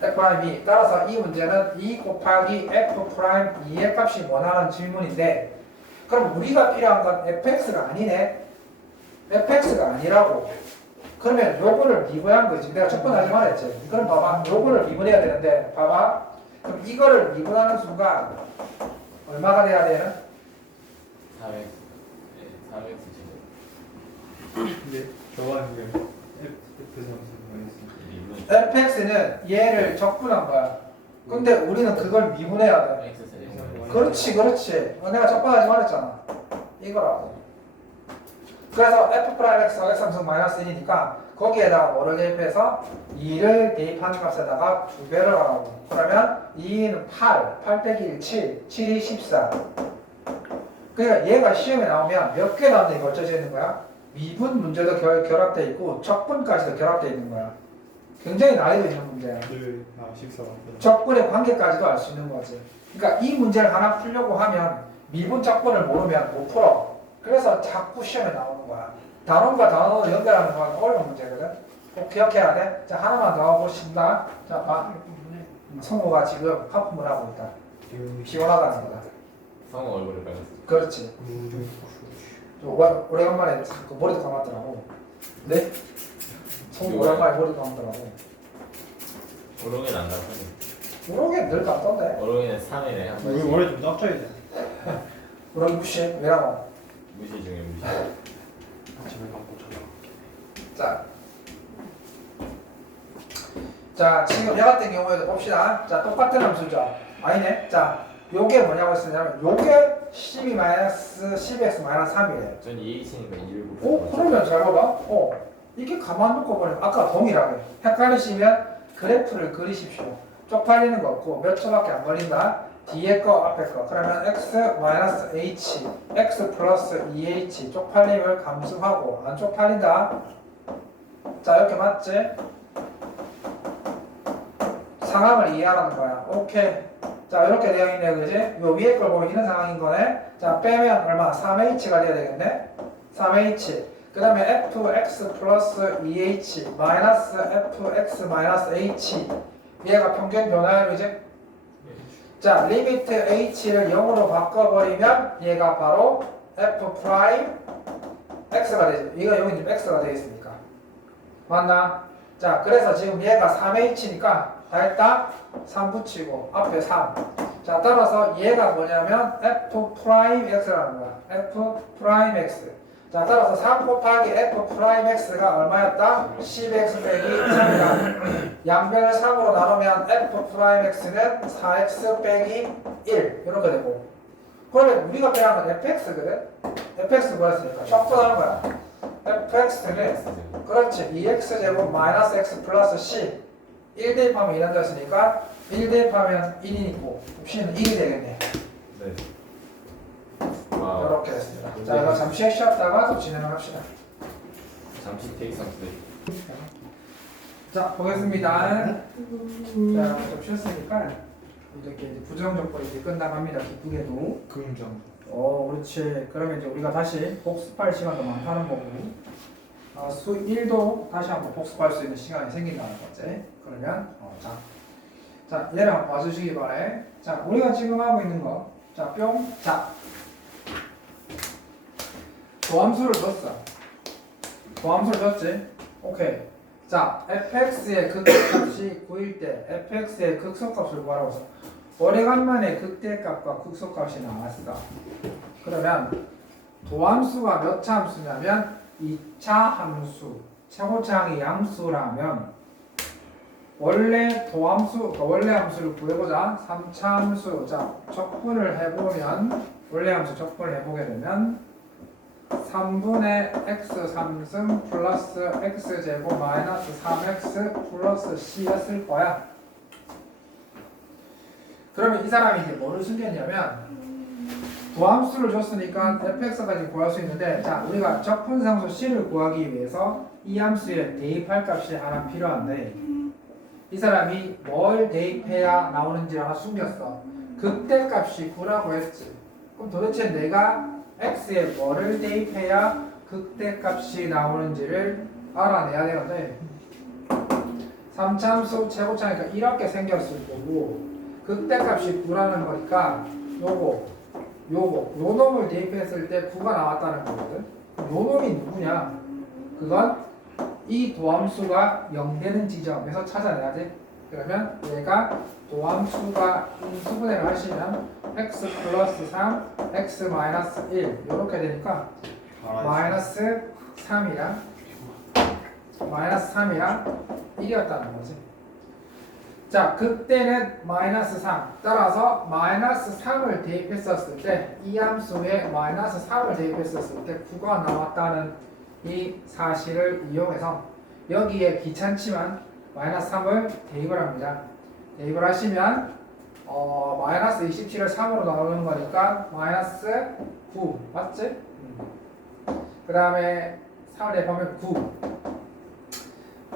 f 프라임 2. 따라서 이 문제는 2 곱하기 f 프라임 2의 값이 뭐냐는 질문인데 그럼 우리가 필요한 건 fx가 아니네. fx가 아니라고. 그러면 요거를 미분한 거지. 내가 첫 번 하지 말했지. 그럼 봐봐. 요거를 미분해야 되는데 봐봐. 그럼 이거를 미분하는 순간 얼마가 돼야 되는? 400. 네, 400 지금. 근데 좋아하는 게 F 선수 미분. fx는 얘를 적분한 거야. 근데 우리는 그걸 미분해야 돼. x 세제곱. 그렇지 그렇지. 내가 첫 번 하지 말했잖아. 이거라고. 그래서 f 프라임 x 상승 마이너스 1이니까 거기에다가 뭐를 대입해서 2를 대입하는 값에다가 2배를 하라고. 그러면 2는 8 빼기 1, 7, 7이 14. 그러니까 얘가 시험에 나오면 몇 개 나오는데 걸쳐져 있는 거야? 미분 문제도 결합되어 있고 적분까지도 결합되어 있는 거야. 굉장히 난이도 있는 문제야. 늘 식사 맞거든. 적분의 관계까지도 알 수 있는 거지. 그러니까 이 문제를 하나 풀려고 하면 미분 적분을 모르면 못 풀어. 그래서 자꾸 시험에 나오는 거야. 단원과 단원을 연결하는 건 어려운 문제거든. 꼭 기억해야 돼. 자, 하나만 더 하고 싶다. 자, 봐. 성우가 지금 하품을 하고 있다. 피곤하다는 거다. 성우 얼굴을 빨렸어. 그렇지. 오래간만에 그 머리도 감았더라고. 네? 성우 오랜만에 머리도 감더라고. 오롱이는 안 나서. 우럭이 늘 감던데. 오롱이는 3일에 한 우리 번씩. 머리 좀 닦아야 돼. 우럭이 무시해. 왜라고? 무시 중에 무시. 아침에 감고 찾아갈게. 자, 지금 얘 같은 경우에도 봅시다. 자, 똑같은 함수죠. 아니네. 자, 요게 뭐냐고 했었냐면 요게 12-12x-3이래. 전 2H니까 2를 오, 그러면 잘 봐봐. 이게 가만 놓고 보면 아까 동일하게 헷갈리시면 그래프를 그리십시오. 쪽팔리는 거 없고 몇 초밖에 안 걸린다. 뒤에 거, 앞에 거. 그러면 x-h, x 플러스 2h 쪽팔림을 감수하고 안 쪽팔린다. 자, 이렇게 맞지? 상황을 이해하라는 거야. 오케이. 자, 이렇게 되어 있네, 그지? 요 위에 걸 보면 이런 상황인 거네. 자, 빼면 얼마? 3h가 돼야 되겠네. 3h. 그 다음에 fx 플러스 2h 마이너스 fx 마이너스 h. 얘가 평균 변화율, 이제. 자, 리미트 h를 0으로 바꿔버리면 얘가 바로 f 프라임 x가 되죠. 이거 여기 지금 x가 되어 있으니까. 맞나? 자, 그래서 지금 얘가 3h니까 다 했다? 3 붙이고 앞에 3. 자, 따라서 얘가 뭐냐면 f 프라임 x라는 거야. f 프라임 x. 자, 따라서 3 곱하기 f 프라임 x가 얼마였다? 10x 빼기 3이다. 양변을 3으로 나누면 f 프라임 x는 4x 빼기 1 이렇게 되고. 그러면 우리가 배운 건 fx거든? fx 뭐였으니까 적분하는 거야. fx는 그렇지 2x제곱 마이너스 x 플러스 c 1 대입하면 2 난다했으니까 1 대입하면 1이니까 c는 1이 되겠네. 네. 와. 이렇게 됐습니다. 자, 이거 잠시 쉬었다가 또 진행을 합시다. 잠시 테이크 상태. 자, 보겠습니다. 자, 좀 쉬었으니까 이렇게 이제 부정적분 이제 끝나갑니다. 기쁘게도. 긍정. 그렇지. 그러면 이제 우리가 다시 복습할 시간도 많다는 거고, 수 1도 다시 한번 복습할 수 있는 시간이 생긴다는 거지. 그러면, 자, 얘를 한번 봐주시기 바래. 자, 우리가 지금 하고 있는 거, 자, 뿅, 자, 도함수를 줬어. 도함수를 줬지. 오케이. 자, fx의 극소값이 9일 때 fx의 극소값을 구하라고 했어. 오래간만에 극대값과 극소값이 나왔어. 그러면 도함수가 몇 차 함수냐면 2차 함수, 최고차항이 양수라면 원래 도함수, 원래 함수를 구해보자. 3차 함수, 자, 적분을 해보면 원래 함수 적분을 해보게 되면 3분의 x 3승 플러스 x제곱 마이너스 3x 플러스 c였을 거야. 그러면 이 사람이 이제 뭐를 숨겼냐면 도함수를 줬으니까 fx까지 구할 수 있는데, 자, 우리가 적분상수 c를 구하기 위해서 이 함수에 대입할 값이 하나 필요한데 이 사람이 뭘 대입해야 나오는지 하나 숨겼어. 극대값이 9라고 했지. 그럼 도대체 내가 x에 뭐를 대입해야 극대값이 나오는지를 알아내야 되는데 3차함수 최고차니까 이렇게 생겼을 거고 극대값이 9라는 거니까 요거 요 놈을 대입했을 때 9가 나왔다는 거거든. 요 놈이 누구냐? 그건 이 도함수가 0 되는 지점에서 찾아내야 돼. 그러면 얘가 도함수가 인수분해를 하시면 x 플러스 3, x 마이너스 1 이렇게 되니까 마이너스 3이랑 마이너스 3이랑 1이었다는 거지. 자, 그때는 마이너스 3 따라서 마이너스 3을 대입했었을 때 이 함수에 마이너스 3을 대입했었을 때 9가 나왔다는 이 사실을 이용해서 여기에 귀찮지만 마이너스 3을 대입을 합니다. 대입을 하시면 마이너스 27을 3으로 나누는 거니까 마이너스 9 맞지? 그 다음에 3을 대입하면 9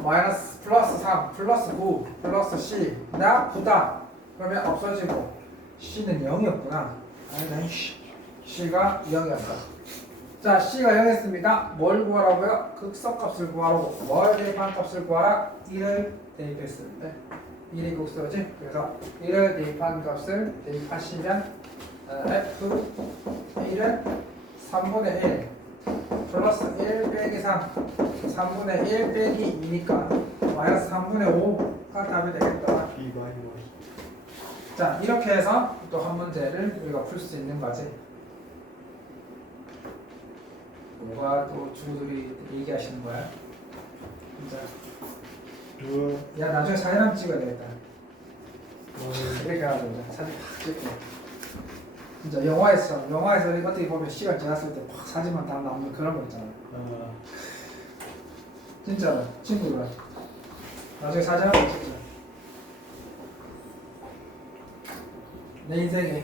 마이너스 플러스 3 플러스 9 플러스 C 나쁘다 그러면 없어지고 C는 0이었구나. 아니다. C가 0이었다. 자, C가 0이었습니다. 뭘 구하라고요? 극성값을 구하라고. 뭘 대입한값을 구하라? 1을 대입했을 때 1이 극소지. 그래서 1을 대입한 값을 대입하시면 F 1은 3분의 1 플러스 1 빼기 3 3분의 1 빼기 2니까 마이너스 3분의 5가 답이 되겠다. B 마이너스. 자, 이렇게 해서 또 한 문제를 우리가 풀 수 있는 거지. 뭐가 또 주부들이 얘기하시는 거야? 진짜. 야, 나중에 사진 한번 찍어야 되겠다. 이렇게 해가지고 사진 팍 찍고. 진짜 영화에서 어떻게 보면 시간 지났을 때 팍 사진만 다 남는 그런 거 있잖아. 진짜 친구들 나중에 사진 한번 찍자. 내 인생에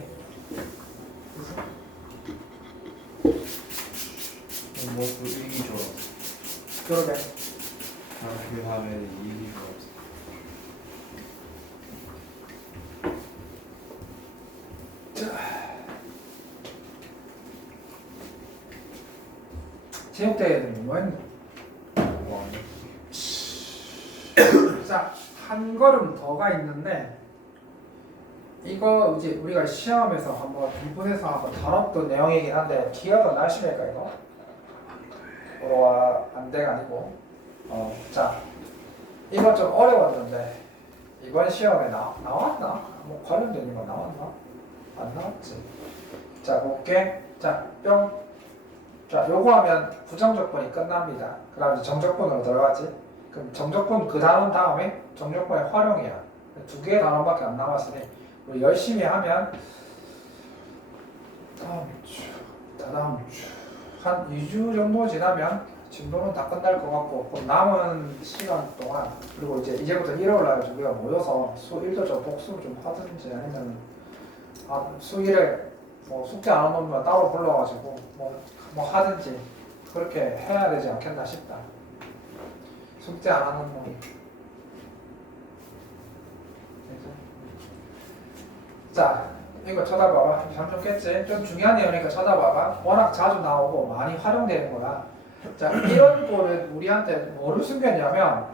뭐 분위기 좋아. 그러게. 그 다음에 이익이 좋아. 체육대회는 뭐 했노? 자, 한 걸음 더가 있는데 이거 이제 우리가 시험에서 한번 이분에서 한번 다뤘던 내용이긴 한데 기억은 나시니까 이거? 와, 안돼가 아니고 자, 이거 좀 어려웠는데 이번 시험에 나왔나? 뭐 관련된 거 나왔나? 안 나왔지. 자, 볼게. 자, 뿅. 자, 요거 하면 부정적분이 끝납니다. 그 다음 이제 정적분으로 들어가지. 그럼 정적분 그 단원 다음에 정적분의 활용이야. 두 개의 단원밖에 안 남았으니 우리 열심히 하면 다다음 주 한 2주 정도 지나면 진도는 다 끝날 것 같고 그럼 남은 시간 동안 그리고 이제부터 일요일 날 우리가 모여서 수 1도 좀 복습 좀 하든지 아니면 수 1에 뭐 숙제 안 하는 놈만 따로 불러가지고 뭐 하든지 그렇게 해야 되지 않겠나 싶다. 숙제 안 하는 놈. 자, 이거 쳐다봐봐. 잠좀 깼지? 좀 중요한 내용이니까 쳐다봐봐. 워낙 자주 나오고 많이 활용되는 거야. 자, 이런 거를 우리한테 뭐를 숨겼냐면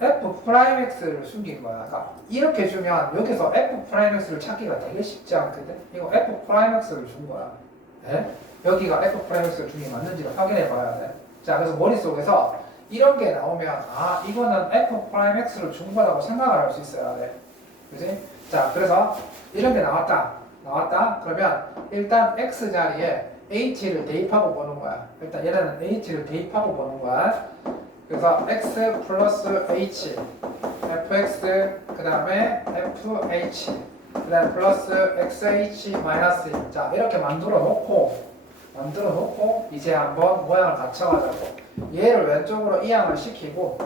F'X를 숨긴 거야. 그러니까 이렇게 주면 여기서 F'X를 찾기가 되게 쉽지 않거든? 이거 F'X를 준 거야. 네? 여기가 F'X를 준 게 맞는지를 확인해 봐야 돼. 자, 그래서 머릿속에서 이런 게 나오면 이거는 F'X를 준 거라고 생각을 할 수 있어야 돼. 그지? 자, 그래서 이런 게 나왔다. 그러면 일단 X 자리에 H를 대입하고 보는 거야. 일단 얘는 H를 대입하고 보는 거야. 그래서 X 플러스 H, Fx, 그 다음에 FH, 그 다음에 플러스 XH 마이너스 1. 자, 이렇게 만들어 놓고 이제 한번 모양을 갖춰가자고. 얘를 왼쪽으로 이항을 시키고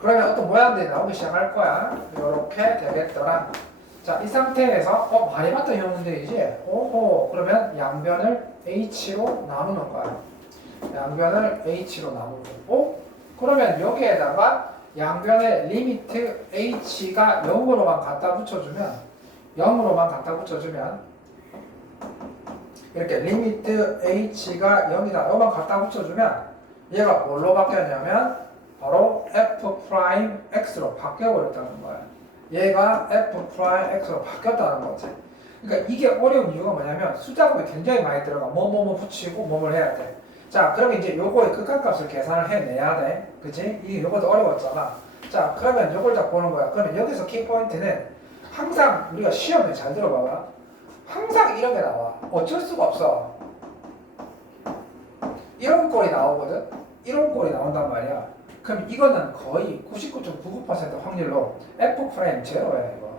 그러면 어떤 모양들이 나오기 시작할 거야. 이렇게 되겠더라. 자, 이 상태에서 많이 봤던 형인데 이제 그러면 양변을 H로 나누는 거야. 양변을 H로 나누고 그러면 여기에다가 양변의 리미트 H가 0으로만 갖다 붙여주면 이렇게 리미트 H가 0이다. 요만 갖다 붙여주면 얘가 뭘로 바뀌었냐면 바로 F'X로 바뀌어버렸다는 거야. 얘가 F'X로 바뀌었다는 거지. 그러니까 이게 어려운 이유가 뭐냐면 수작업이 굉장히 많이 들어가. 뭐 붙이고 뭐뭘 해야 돼. 자, 그러면 이제 요거의 극한값을 계산을 해내야 돼. 그치? 이게 요것도 어려웠잖아. 자, 그러면 요걸 다 보는 거야. 그러면 여기서 키포인트는 항상 우리가 시험에 잘 들어봐봐. 항상 이런 게 나와. 어쩔 수가 없어. 이런 꼴이 나오거든? 이런 꼴이 나온단 말이야. 그럼 이거는 거의 99.99% 확률로 F'X야 이거.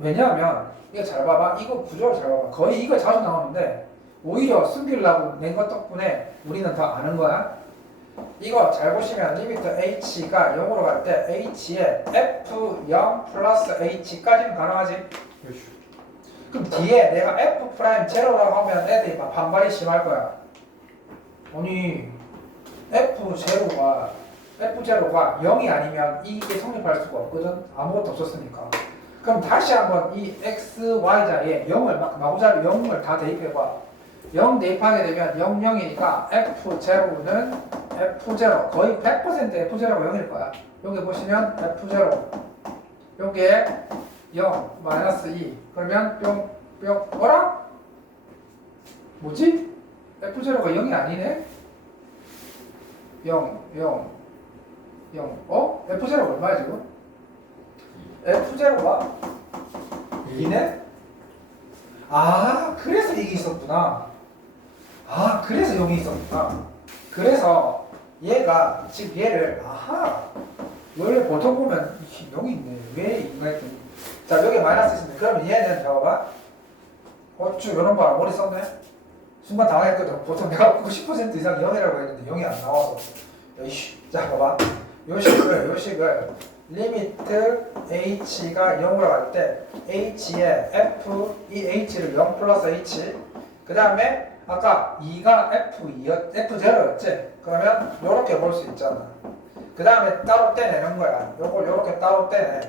왜냐하면 이거 잘 봐봐. 이거 구조를 잘 봐봐. 거의 이거 자주 나오는데 오히려 숨기려고 낸 것 덕분에 우리는 더 아는 거야. 이거 잘 보시면 리미트 H가 0으로 갈 때 H에 F0 플러스 H까지는 가능하지. 그럼 뒤에 내가 f 프라임 제로라고 하면 애들이 막 반발이 심할 거야. 아니 f0가 0이 아니면 이게 성립할 수가 없거든. 아무것도 없었으니까. 그럼 다시 한번 이 x, y 자리에 0을 막 마구자리 0을 다 대입해봐. 0 대입하게 되면 0, 0이니까 f0는 f0 거의 100% f0가 0일 거야. 여기 보시면 f0 여기에 0 마이너스 2 그러면 뿅 뭐라? 뭐지? f0가 0이 아니네? 0 f0가 얼마야 지금? f0가 2네? 아 그래서 이게 있었구나. 아 그래서 0이 있었구나. 그래서 얘가 지금 얘를 아하 원래 보통 보면 0이 있네 왜 2가 있더니 자 여기 마이너스 있습니다. 그러면 얘는 봐봐 어쭈 이런 거 머리 썼네. 순간 당황했거든. 보통 내가 90% 이상 0이라고 했는데 0이 안 나와서 이씨 자 봐봐 요식을 리미트 h가 0으로 갈 때 h에 f 이 h를 0 플러스 h 그 다음에 아까 2가 f0였지 그러면 요렇게 볼 수 있잖아. 그 다음에 따로 떼내는 거야. 요걸 요렇게 따로 떼내.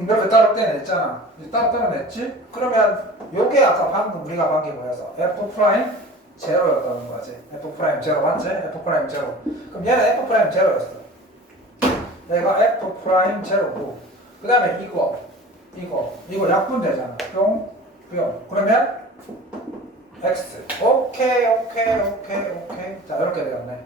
이렇게 따로 떼냈잖아. 따로 떼냈지? 그러면 요게 아까 방금 우리가 본 게 뭐였어? f 프라임 제로였다는 거지. f 프라임 제로 맞지? f 프라임 제로. 그럼 얘는 f 프라임 제로였어. 얘가 f 프라임 제로고. 그 다음에 이거 약분되잖아. 뿅. 그러면 x. 오케이. 자 이렇게 되었네.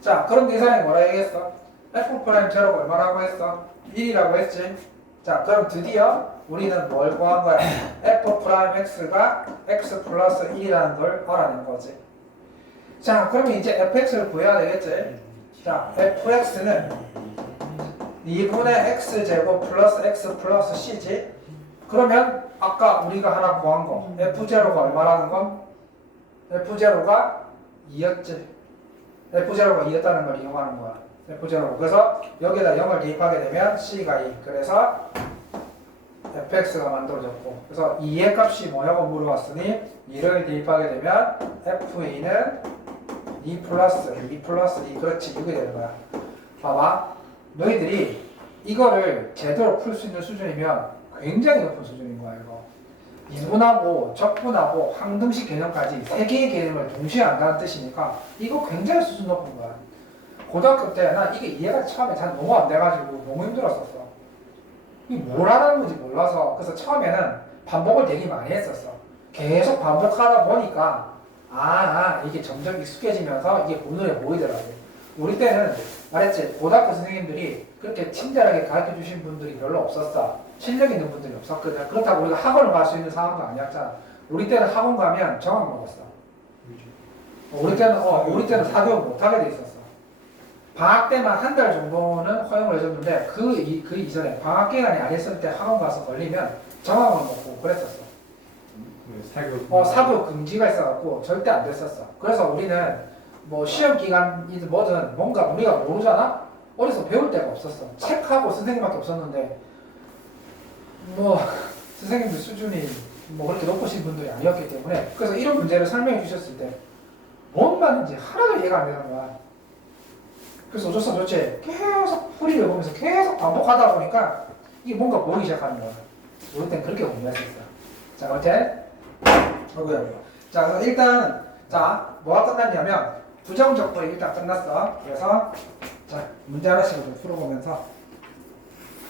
자 그런데 이 사람이 뭐라 얘기했어? f 프라임 제로가 얼마라고 했어? 1이라고 했지. 자 그럼 드디어 우리는 뭘 구한 거야? f 프라임 x가 x 플러스 1이라는 걸 알아낸 거지. 자 그러면 이제 fx를 구해야 되겠지. 자 fx는 2분의 x제곱 플러스 x 플러스 c지. 그러면 아까 우리가 하나 구한 거 f0가 얼마라는 건? f0가 2였지. f0가 2였다는 걸 이용하는 거야. f0. 그래서 여기다 0을 대입하게 되면 c가 2. 그래서 fx가 만들어졌고 그래서 2의 값이 뭐냐고 물어봤으니 2를 대입하게 되면 f2는 2 플러스 2 그렇지 이게 되는 거야. 봐봐 너희들이 이거를 제대로 풀 수 있는 수준이면 굉장히 높은 수준인 거야. 이거 미분하고 적분하고 항등식 개념까지 3개의 개념을 동시에 안다는 뜻이니까 이거 굉장히 수준 높은 거야. 고등학교 때 난 이게 이해가 처음에 잘 너무 안 돼가지고 너무 힘들었었어. 이게 뭘 하라는 건지 몰라서. 그래서 처음에는 반복을 되게 많이 했었어. 계속 반복하다 보니까 이게 점점 익숙해지면서 이게 본눈에 보이더라고. 우리 때는 말했지 고등학교 선생님들이 그렇게 친절하게 가르쳐 주신 분들이 별로 없었어. 실력 있는 분들이 없었거든. 그렇다고 우리가 학원을 갈 수 있는 상황도 아니었잖아. 우리 때는 학원 가면 정학 먹었어. 우리 때는 사교육 못하게 돼 있었어. 방학 때만 한 달 정도는 허용을 해줬는데 그 이전에 방학 기간이 아니었을 때 학원 가서 걸리면 정학을 먹고 그랬었어. 사교육 금지가 있어갖고 절대 안 됐었어. 그래서 우리는 뭐 시험 기간이든 뭐든 뭔가 우리가 모르잖아? 어디서 배울 데가 없었어. 책하고 선생님밖에 없었는데 뭐 선생님들 수준이 뭐 그렇게 높으신 분들이 아니었기 때문에 그래서 이런 문제를 설명해 주셨을 때 뭔 말인지 하나도 이해가 안 되는 거야. 그래서 어쩔 수 없이 계속 풀이를 보면서 계속 반복하다 보니까 이게 뭔가 보이기 시작하는 거야. 우리 땐 그렇게 공부할 수 있어. 자, 어때? 자, 그래서 일단 뭐가 끝났냐면 부정적분이 일단 끝났어. 그래서 자 문제 하나씩 좀 풀어보면서